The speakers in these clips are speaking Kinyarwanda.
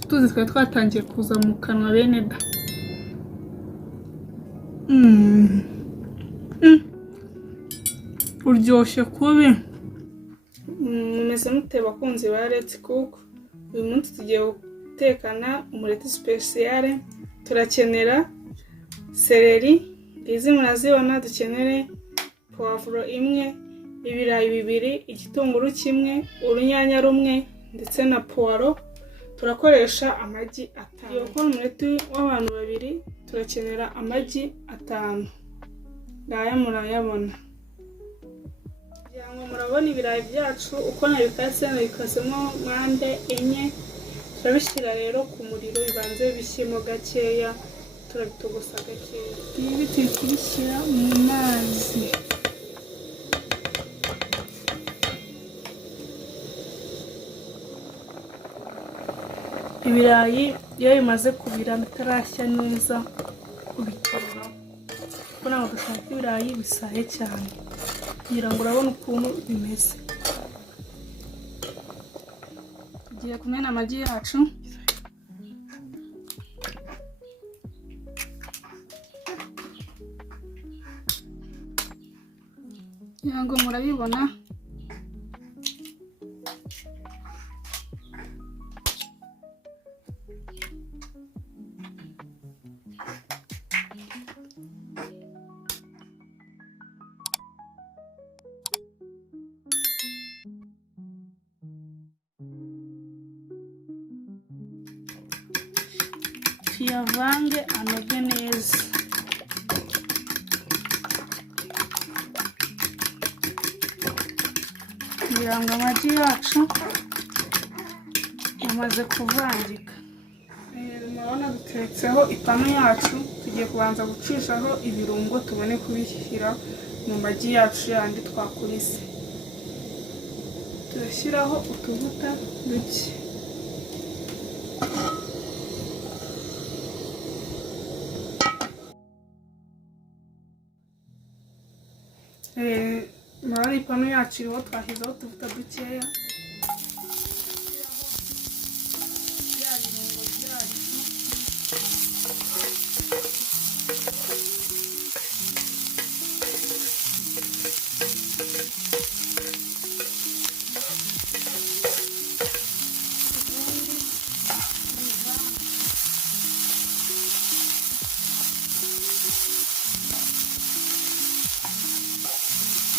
tuzi twari twatangiye kuza mu kanwa bene da. Uryoshye kubi. Mumeze mute bakunzi ba Let's Cook. Uyu munsi tugiye gutekana umureti special. Turakenera seleri, izi murazibona, dukenere poivro imwe, ibirayi bibiri, igitunguru kimwe, urunyanya rumwe ndetse na poiro. Turakoresha amagi 5. Yo gukora umureti w'abantu babiri turakenera amagi 5. Ngaya murayabona. Yango murabona ibirayi byacu uko nabikasemo mpande enye. Turabishyira rero ku muriro bibanze bishyimo gakeya, turabitogosa gakeya. Ibi tukibishyira mu mazi. Ibirayi iyo bimaze kubira bitarashya neza ubikora. Kuko ntabwo dushaka ibirayi bisahe cyane, kugira ngo urabone ukuntu bimeze. Tugiye kumena amagi yacu. Yango murabibona. Tuyavange anoge neza. Kugira ngo amagi yacu yamaze kuvangika. Murabona dutetseho ipanu yacu, tugiye kubanza gucishaho ibirungo tubone kubishyira mu magi yacu yandi twakurise. Turashyiraho utuvuta duke. Murabona ipanu yacu iriho twashyizeho utuvuta dukeya.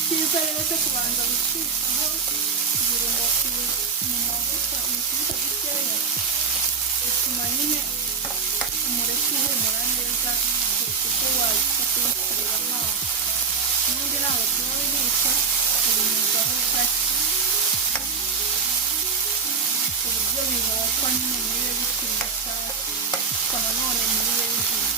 Cyiza rero cyo kubanza gucishaho ibirungo mu mavuta mu kibuga gikeya, bituma nyine umureti uhumura neza kuruta uko wabasha kuwushyirira amazi. N'ubundi ntabwo tuba bihisha ubinyuzaho gake, ku buryo bihokwa nyine ntibibe bikiri cyane, ariko nanone ntibibe bihiye.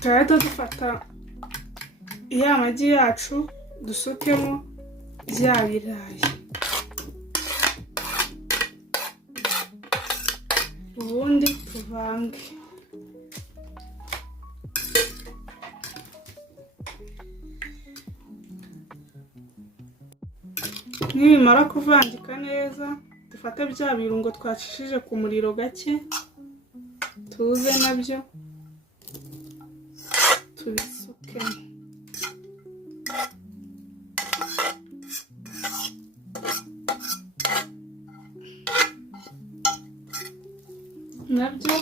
Turahita dufata ya magi yacu dusukemo bya birayi, ubundi tuvange. Nibimara kuvangika neza, dufate bya birungo twacishije ku muriro gake, tuze nabyo tubisukemo. Nabyo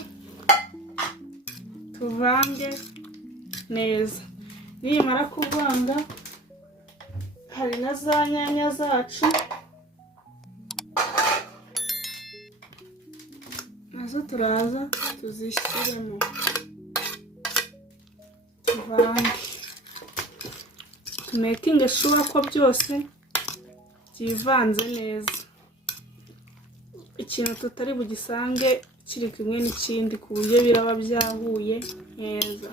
tuvange neza. Nimara kuvanga, hari na za nyanya zacu nazo turaza tuzishyiremo, tuvange, tumekinge sure ko byose byivanze neza. Ikintu tutari bugisange kiri kumwe n'ikindi, ku buryo biraba byahuye neza.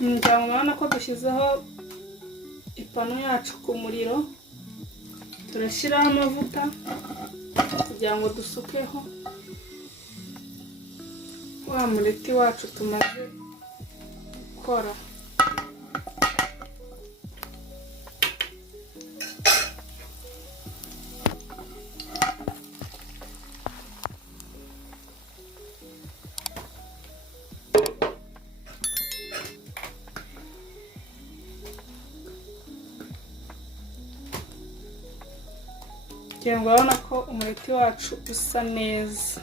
Murabona ko dushyizeho ipanu yacu ku muriro, turashyiraho amavuta kugira ngo dusukeho wa mureti wacu tumaze gukora. Kugira ngo urabona ko umureti wacu usa neza.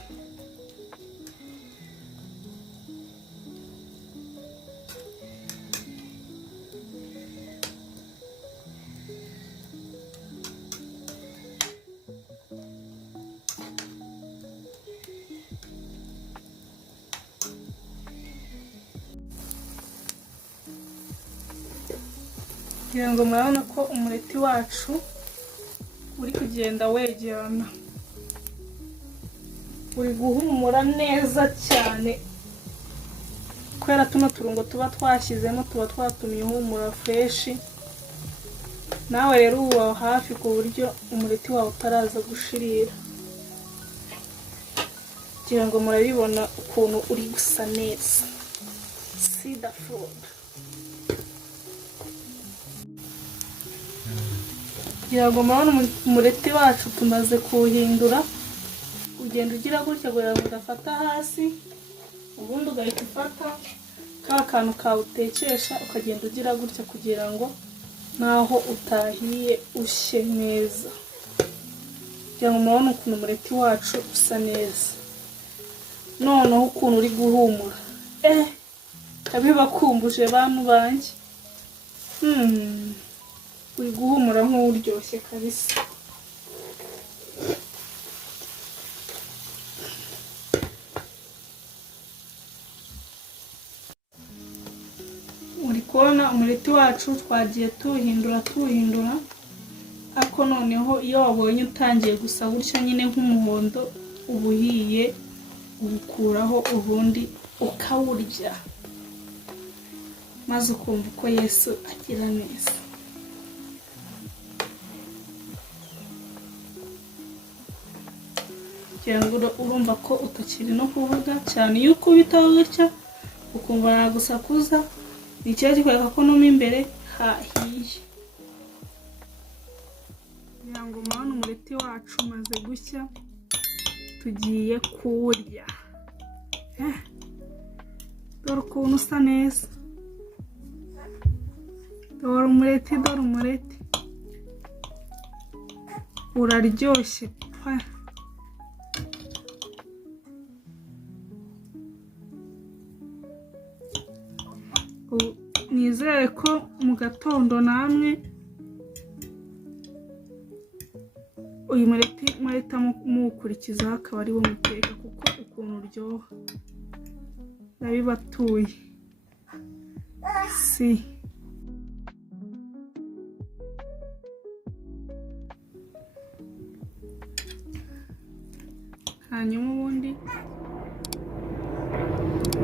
Kugira ngo murabona ko umureti wacu uri kugenda wegerana, uri guhumura neza cyane kubera tuno turungo tuba twashyizemo tuba twatumye uhumura fresh. Nawe rero uba hafi ku buryo umureti wawe utaraza gushirira. Kugira ngo murabibona ukuntu uri gusa neza. See the food. Kugira ngo murabona umureti wacu tumaze kuwuhindura, ugenda ugira gutya kugira ngo udafata hasi, ubundi ugahita ufata ka kantu kawutekesha ukagenda ugira gutya kugira ngo naho utahiye ushye neza. Kugira ngo murabona ukuntu umureti wacu usa neza, noneho ukuntu uri guhumura. Kabibakumbuje bantu banjye. Uri guhumura nk'uryoshye kabisa. Uri kubona umureti wacu twagiye tuwuhindura, ariko noneho iyo wabonye utangiye gusa gutya nyine nk'umuhondo, ubuhiye ubukuraho ubundi ukawurya, maze ukumva uko Yesu agira neza. Kugira ngo urumva ko utakiri no kuvuga cyane, iyo ukubitaho gutya ukumva nagusakuza, ni cyo kikwereka ko no mo imbere hahiye. Kugira ngo murabona umureti wacu umaze gushya, tugiye kuwurya. Dore ukuntu usa neza. Dore umureti uraryoshye pa. Nizere ko mu gatondo namwe uyu mureti mureta muwukurikizaho akaba ari wo muteka, kuko ukuntu uryoha ndabibatuye. Hanyuma ubundi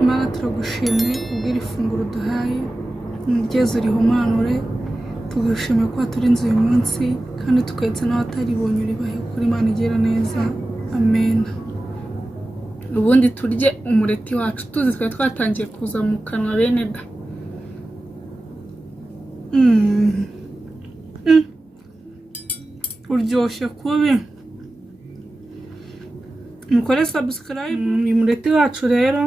Mana turagushimye kubw'iri funguro duhaye, umugezi urihumanure, tugushimye ko waturinze uyu munsi kandi tukahitsa n'abataribonye uribahe kuri Imana igira neza. Amen. Ubundi turye umureti wacu tuzi twari twatangiye kuza mu kanwa bene da. Uryoshye kubi. Mukore subscribe. Uyu mureti wacu rero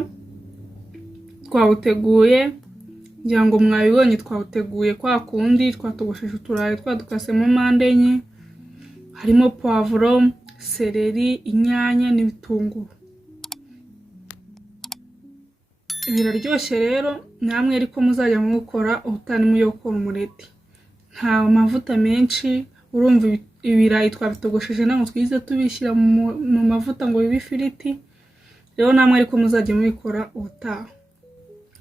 twawuteguye, ngira ngo mwabibonye twawuteguye kwa kundi twatogosheje uturayi twadukasemo mpande enye, harimo poivro, seleri, inyanya n'ibitunguru. Biraryoshye rero, namwe ariko muzajya mukora ubutani muyo gukora umureti. Nta mavuta menshi, urumva ibirayi twabitogosheje ntabwo twize tubishyira mu mavuta ngo bibe ifiriti. Rero namwe ariko muzajya mubikora ubutaha.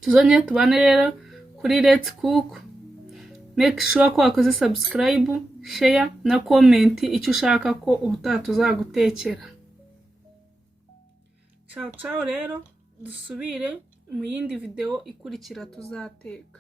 Tuzongere tubane rero kuri Let's Cook. Make sure ko wakoze subscribe, share na comment icyo ushaka ko ubutaha tuzagutekera. Ciao rero, dusubire mu yindi video ikurikira tuzateka.